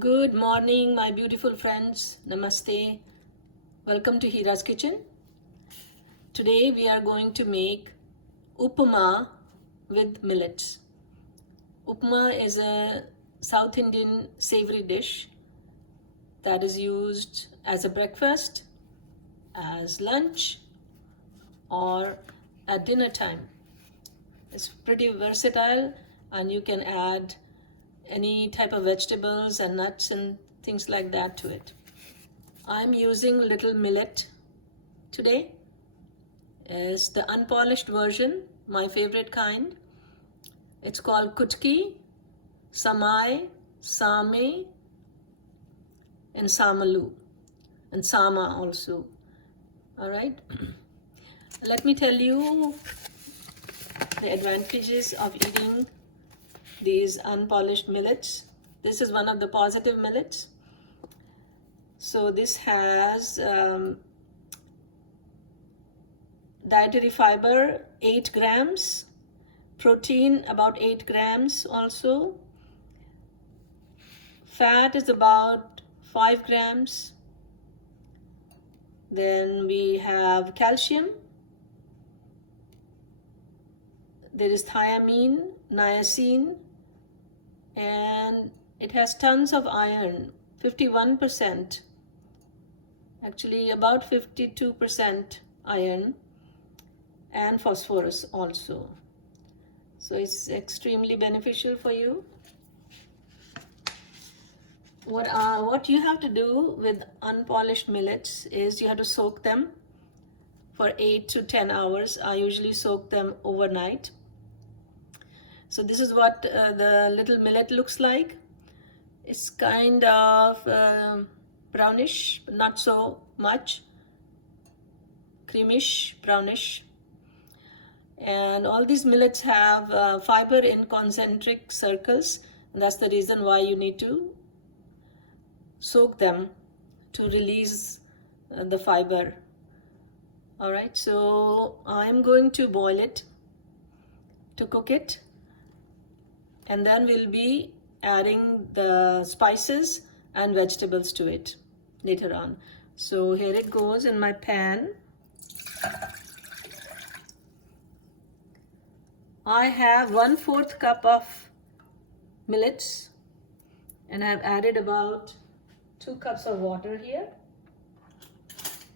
Good morning, my beautiful friends. Namaste. Welcome to Hira's Kitchen. Today we are going to make upama with millets. Upama is a South Indian savory dish that is used as a breakfast, as lunch, or at dinner time. It's pretty versatile and you can add any type of vegetables and nuts and things like that to it. I'm using Little Millet today. It's the unpolished version, my favorite kind. It's called Kutki, Samai, Same, and Samalu, and Sama also. All right. Let me tell you the advantages of eating these unpolished millets. This is one of the positive millets. So this has dietary fiber 8 grams, protein about 8 grams also. Fat is about 5 grams. Then we have calcium. There is thiamine, niacin, and it has tons of iron, 51%, actually about 52% iron, and phosphorus also. So it's extremely beneficial for you. What you have to do with unpolished millets is you have to soak them for 8 to 10 hours. I usually soak them overnight. So this is what the little millet looks like. It's kind of brownish, but not so much. Creamish, brownish. And all these millets have fiber in concentric circles. And that's the reason why you need to soak them to release the fiber. All right, so I'm going to boil it to cook it. And then we'll be adding the spices and vegetables to it later on. So here it goes in my pan. I have 1/4 cup of millets and I've added about 2 cups of water here.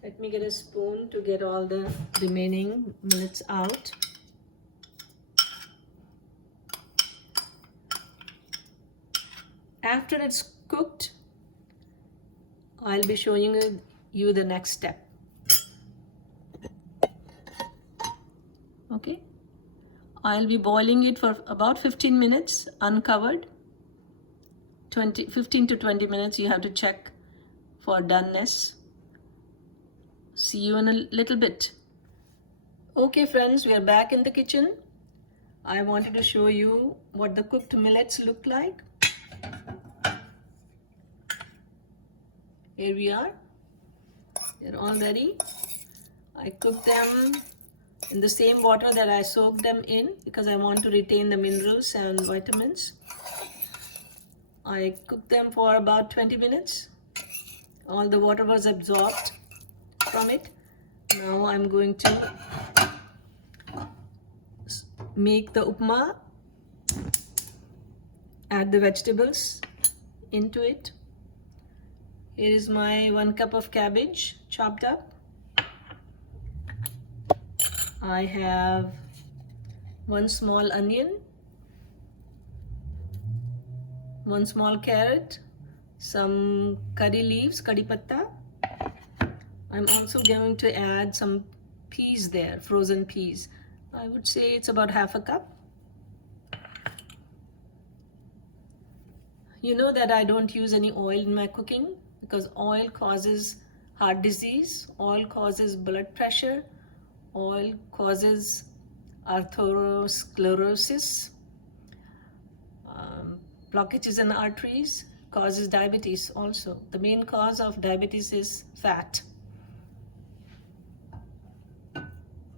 Let me get a spoon to get all the remaining millets out. After it's cooked, I'll be showing you the next step. Okay, I'll be boiling it for about 15 minutes uncovered. 15 to 20 minutes, you have to check for doneness. See you in a little bit. Okay friends, we are back in the kitchen. I wanted to show you what the cooked millets look like. Here we are. They're all ready. I cooked them in the same water that I soaked them in because I want to retain the minerals and vitamins. I cooked them for about 20 minutes. All the water was absorbed from it. Now I'm going to make the upama, add the vegetables into it. Here is my 1 cup of cabbage chopped up. I have 1 small onion, 1 small carrot, some curry leaves, curry patta. I'm also going to add some peas there, frozen peas. I would say it's about 1/2 cup. You know that I don't use any oil in my cooking because oil causes heart disease, oil causes blood pressure, oil causes atherosclerosis, blockages in the arteries, causes diabetes also. The main cause of diabetes is fat.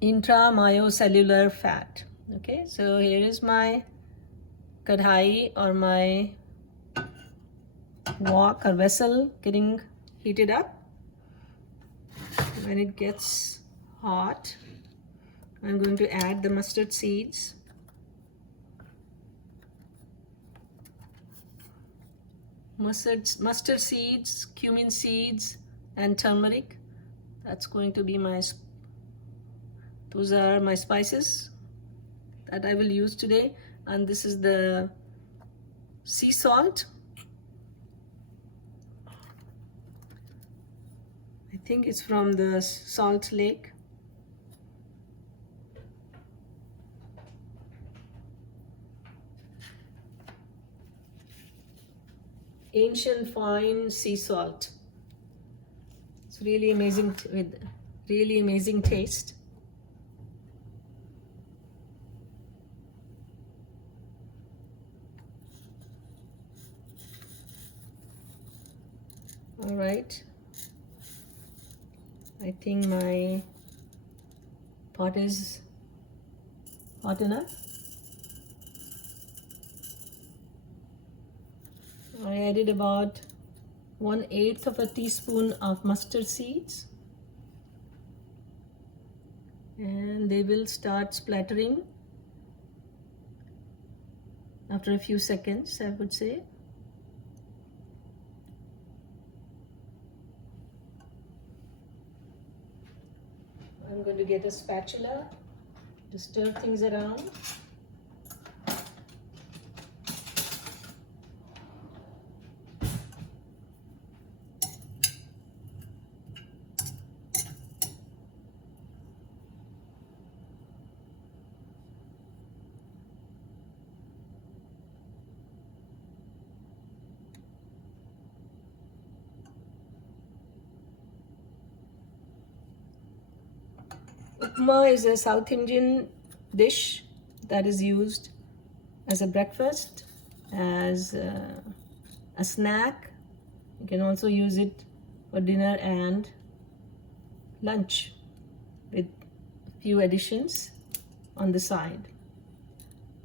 Intramyocellular fat. Okay, so here is my kadhai or my wok or vessel getting heated up. When it gets hot, I'm going to add the mustard seeds. Mustard seeds, cumin seeds, and turmeric. That's going to be those are my spices that I will use today. And this is the sea salt. I think it's from the Salt Lake. Ancient fine sea salt. It's really amazing with really amazing taste. All right. I think my pot is hot enough. I added about 1/8 of a teaspoon of mustard seeds, and they will start splattering after a few seconds, I would say. I'm going to get a spatula to stir things around. Upama is a South Indian dish that is used as a breakfast, as a snack. You can also use it for dinner and lunch with a few additions on the side.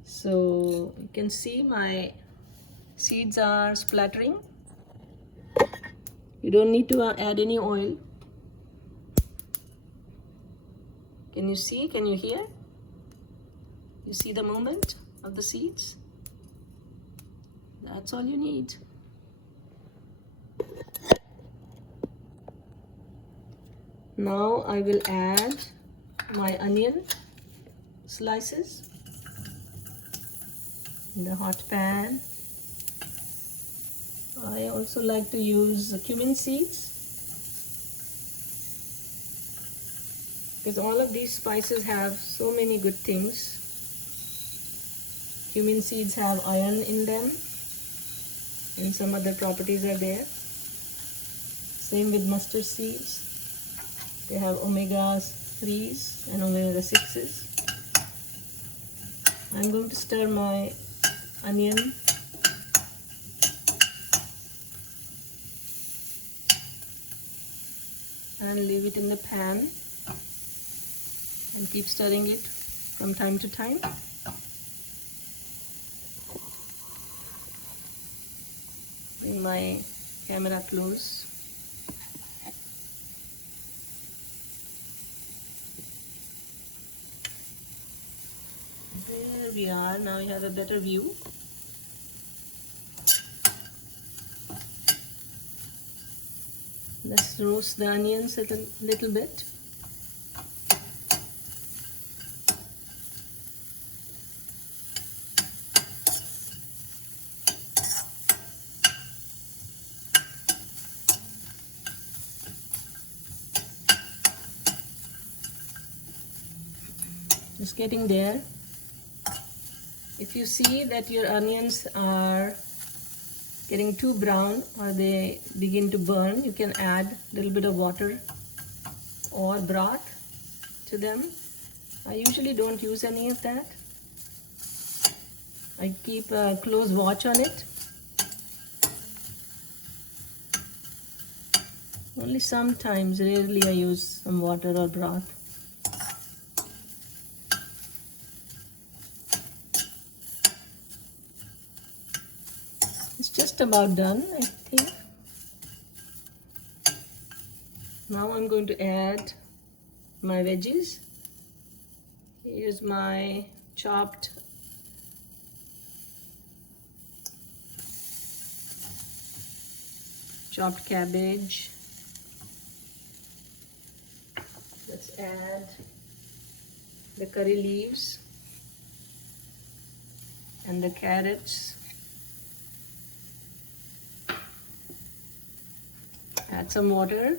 So you can see my seeds are splattering. You don't need to add any oil. Can you see? Can you hear? You see the movement of the seeds? That's all you need. Now I will add my onion slices in the hot pan. I also like to use cumin seeds, because all of these spices have so many good things. Cumin seeds have iron in them, and some other properties are there. Same with mustard seeds. They have omega-3s and omega-6s. I'm going to stir my onion and leave it in the pan and keep stirring it from time to time. Bring my camera close. There we are. Now you have a better view. Let's roast the onions a little bit. Just getting there. If you see that your onions are getting too brown or they begin to burn, you can add a little bit of water or broth to them. I usually don't use any of that. I keep a close watch on it. Only sometimes, rarely, I use some water or broth. It's just about done, I think. Now I'm going to add my veggies. Here's my chopped cabbage. Let's add the curry leaves and the carrots. Add some water.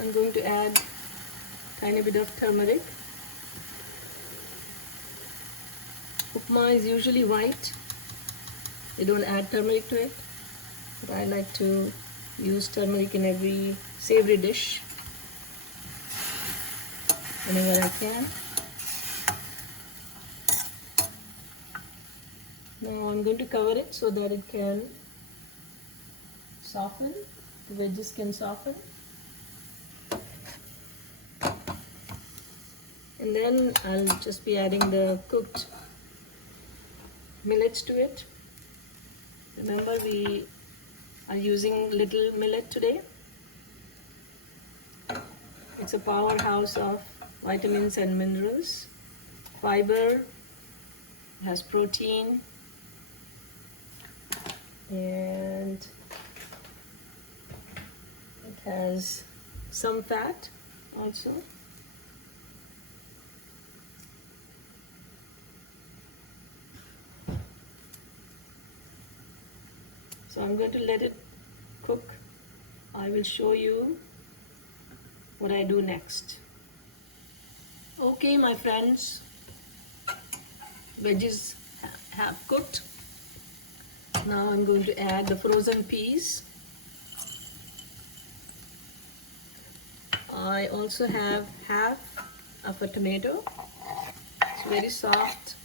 I'm going to add tiny bit of turmeric. Upma is usually white. They don't add turmeric to it, but I like to use turmeric in every savory dish whenever I can. Now I'm going to cover it so that it can soften. The veggies can soften. And then I'll just be adding the cooked millets to it. Remember, we are using Little Millet today. It's a powerhouse of vitamins and minerals. Fiber, has protein, and it has some fat also. So I'm going to let it cook. I will show you what I do next. Okay, my friends, veggies have cooked. Now I'm going to add the frozen peas. I also have half of a tomato. It's very soft.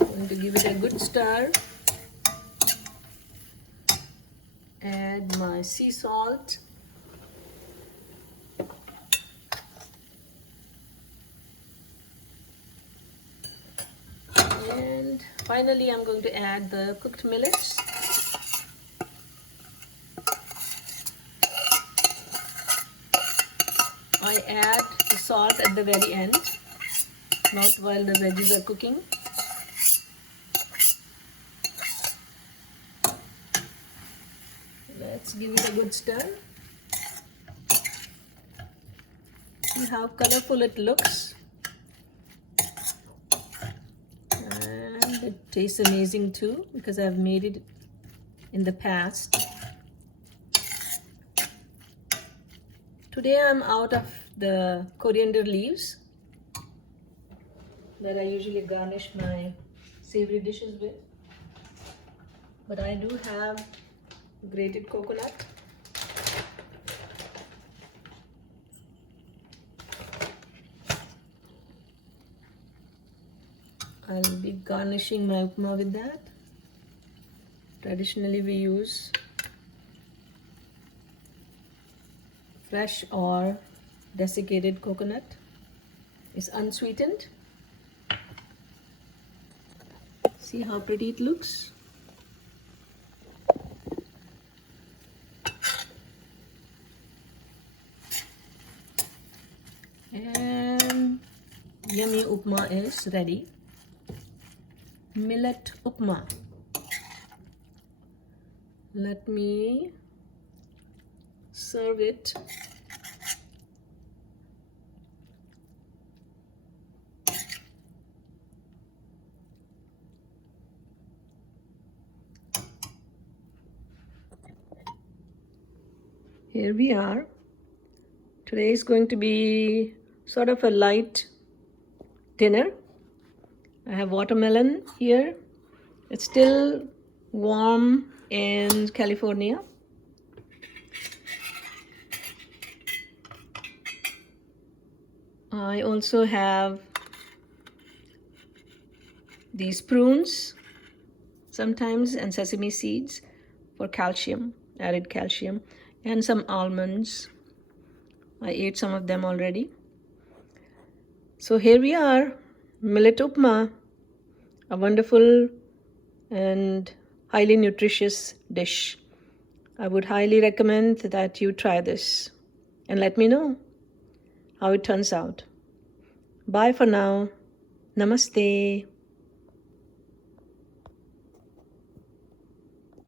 I'm going to give it a good stir. Add my sea salt. And finally I'm going to add the cooked millets. I add the salt at the very end, not while the veggies are cooking. Let's give it a good stir. See how colorful it looks. And it tastes amazing too, because I've made it in the past. Today I'm out of the coriander leaves that I usually garnish my savory dishes with. But I do have grated coconut. I'll be garnishing my upma with that. Traditionally we use fresh or desiccated coconut. It's unsweetened. See how pretty it looks. And yummy upma is ready. Millet upma. Let me serve it. Here we are. Today is going to be sort of a light dinner. I have watermelon here. It's still warm in California. I also have these prunes sometimes and sesame seeds for calcium, added calcium. and some almonds. I ate some of them already. So here we are, millet upma, a wonderful and highly nutritious dish. I would highly recommend that you try this and let me know how it turns out. Bye for now. Namaste.